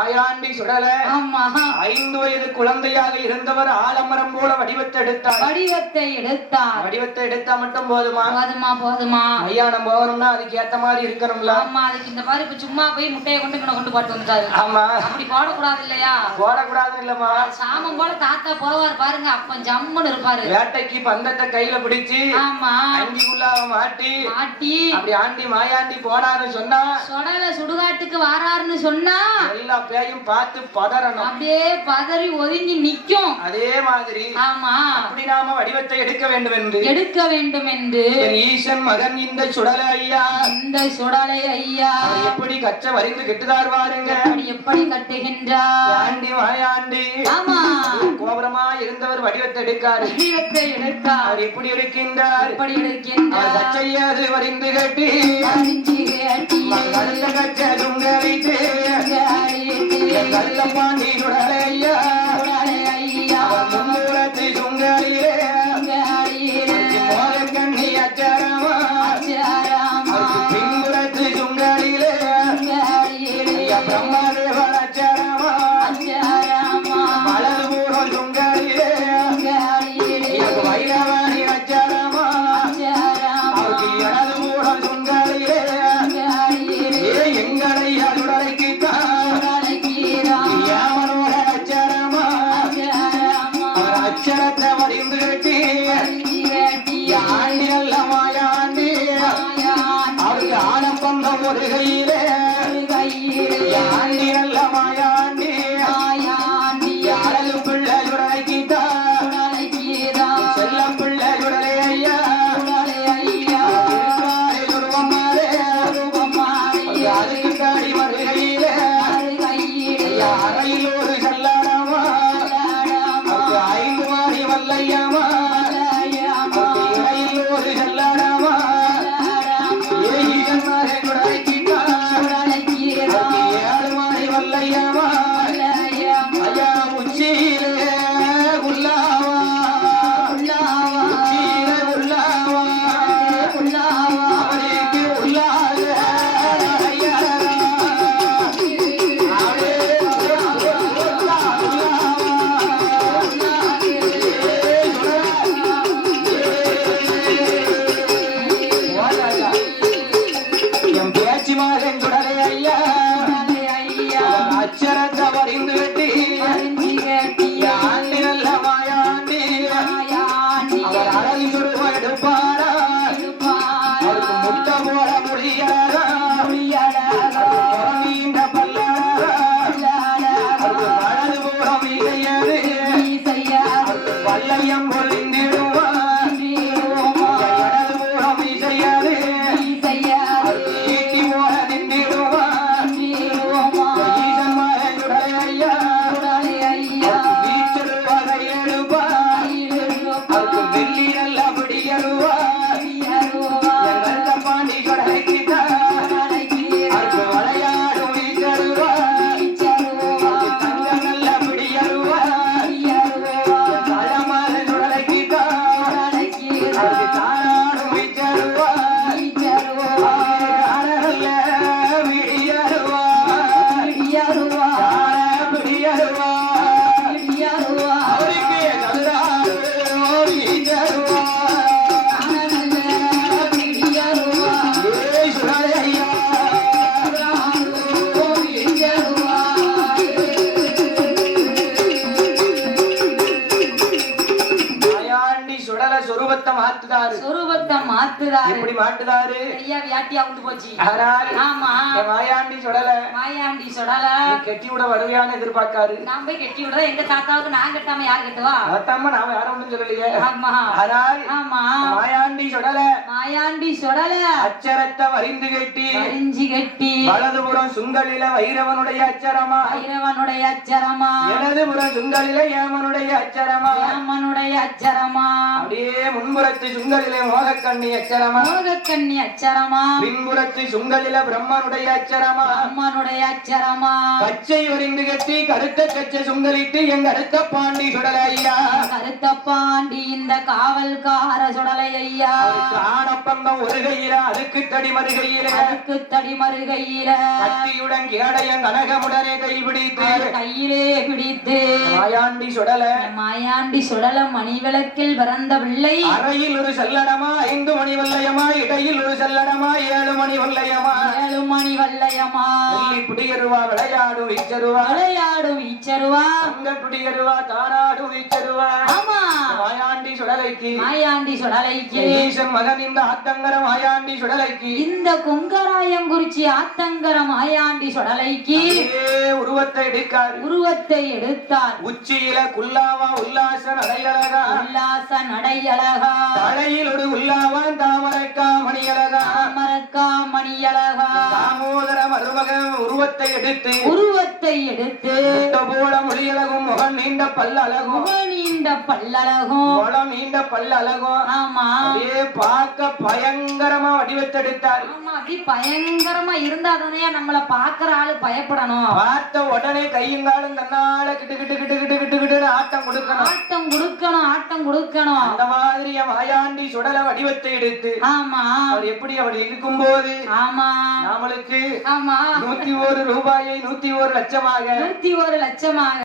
ஆயாண்டி சுடல. ஆமா. ஐந்து வயது குழந்தையாக இருந்தவர் ஆலமரம் போல வடிவத்தை எடுத்தார். வடிவத்தை எடுத்தார். வடிவத்தை எடுத்தா மட்டும் போதுமா? போதுமா போதுமா? மையானம் போகணும்னா அதுக்கு ஏத்த மாதிரி இருக்கணும்ல. ஆமா அதுக்கு இந்த மாதிரி இப்ப சும்மா போய் முட்டையை கொண்டு இங்கன கொண்டு போட்டு வந்துட்டாரு. ஆமா. அப்படி போடக்கூடாது இல்லையா? போடக்கூடாது இல்லம்மா. சாமம் போல தாத்தா போவார் பாருங்க அப்ப ஜம்முன்னு இருப்பாரு. வேட்டைக்கு பந்தத்தை கையில பிடிச்சு ஆமா. அங்கிக்குள்ள மாட்டி. மாட்டி. அப்படி ஆண்டி மாயாண்டி போனான்னு சொன்னா சொடல சுடுகாட்டுக்கு வராருன்னு சொன்னா எல்லா பேயும் பார்த்து பதறணும். அப்படியே பதறி ஒதுங்கி நிக்கும். அதே மாதிரி ஆமா. அப்படி நாம வடிவத்தை எடுக்க வேண்டும் என்று எடுக்க வேண்டும் என்று ஈசன் மகன் இந்த சுடல ஐயா. இந்த சுடலை ஐயா. எப்படி கச்ச வரிந்து கெட்டுதார் பாருங்க. எப்படி கட்டுகின்றார். ஆண்டி மாயாண்டி. ஆமா. இருந்தவர் வடிவத்தை எடுக்காரு. வடிவத்தை எடுத்தார். எப்படி இருக்கின்றார். எப்படி அவர் எடுக்கின்றார் கச்சையாது வரிந்து கட்டி கல்ல கச்ச துங்கரித்து கல்ல பாண்டி அவர் அவர் அச்சரத்தை சொரூபத்தை மாத்துதாரு எப்படி மாட்டுதாரு ஐயா வியாட்டி அவுந்து போச்சு. ஆனால் ஆமா. மாயாண்டி சுடல. மாயாண்டி சொடல. கெட்டி விட வருவியான்னு எதிர்பார்க்காரு. நான் போய் கட்டி விடுறேன். எங்க தாத்தாவுக்கு நான் கட்டாம யார் கட்டுவா? அதத்தாம நாம யாரும் ஒண்ணும் சொல்லலையே. ஆமா. ஆனால் ஆமா. மாயாண்டி சுடல. மாயாண்டி சொடல. அச்சரத்தை வரிந்து கட்டி. அரிஞ்சி கட்டி. வலதுபுறம் சுங்கலில வைரவனுடைய அச்சரமா. பைரவனுடைய அச்சரமா. இடதுபுறம் சுங்கலில ஏமனுடைய அச்சரமா. ராமனுடைய அச்சரமா. அப்படியே முன்புறத்து சுங்கலிலே மோகக்கண்ணி அச்சரமா. மோகக்கண்ணி அச்சரமா. பின்புறத்து சுங்கலில பிரம்மனுடைய அச்சரமா. அம்மனுடைய அச்சரமா. கச்சை ஒரிந்து கட்டி கருத்த கச்சை சுங்கலிட்டு எங்க அடுத்த பாண்டி சுடல ஐயா. கருத்த பாண்டி இந்த காவல்கார சுடலை ஐயா. ஆனப்பங்கம் ஒரு கையில அதுக்கு தடி மறுகையில. அதுக்கு தடி மறுகையில. கத்தியுடன் கேடயம் கனகமுடனே கை பிடித்து. கையிலே பிடித்து. மாயாண்டி சுடல. மாயாண்டி சுடல மணிவிளக்கில் பிறந்த பிள்ளை. அறையில் ஒரு செல்லடமா ஐந்து மணி வல்லையமா இடையில் ஒரு செல்லடமா ஏழு மணி வல்லையமா. ஏழு மணி வல்லையம்மா வெள்ளி புடியருவா விளையாடும் வீச்சருவா. விளையாடும் ஈச்சருவா தங்க புடியருவா தாராடும் வீச்சருவா. சுடலைக்கு. மாயாண்டி சுடலைக்கு. ஈசன் மகன் இந்த ஆத்தங்கர மாயாண்டி சுடலைக்கு. இந்த கொங்கராயங்குறிச்சி ஆத்தங்கர மாயாண்டி சுடலைக்கு. உருவத்தை எடுக்காரு. உருவத்தை எடுத்தார். உச்சியில குல்லாவா உல்லாச நடையழகா. உல்லாச நடையழகா. தலையில் ஒரு உல்லாவான் தாமரைக்கா மணியழகா. தாமரக்கா மணியழகா. தாமோதர மருமகன் உருவத்தை எடுத்து உருவத்தை எடுத்து போல மொழியழகும் முகம் நீண்ட பல்லழகும். நீண்ட பல்லழகும். முகம் நீண்ட பல்லழகும். ஆமா. அப்படியே பார்க்க பயங்கரமா வடிவத்தெடுத்தார் ஆமா அப்படி பயங்கரமா இருந்தாதானே நம்மள பாக்குற ஆளு பயப்படணும். பார்த்த உடனே கையும் காலும் தன்னால கிட்டு கிட்டு கிட்டு கிட்டு கிட்டு கிட்டுன்னு ஆட்டம் கொடுக்கணும். ஆட்டம் கொடுக்கணும் ஆட்டம் கொடுக்கணும். அந்த மாதிரி என் மாயாண்டி சுடல வடிவத்தை எடுத்து ஆமா. அவர் எப்படி அவர் இருக்கும்போது ஆமா. நம்மளுக்கு ஆமா. நூத்தி ஒரு ரூபாயை நூத்தி ஒரு லட்சமாக. நூத்தி ஒரு லட்சமாக.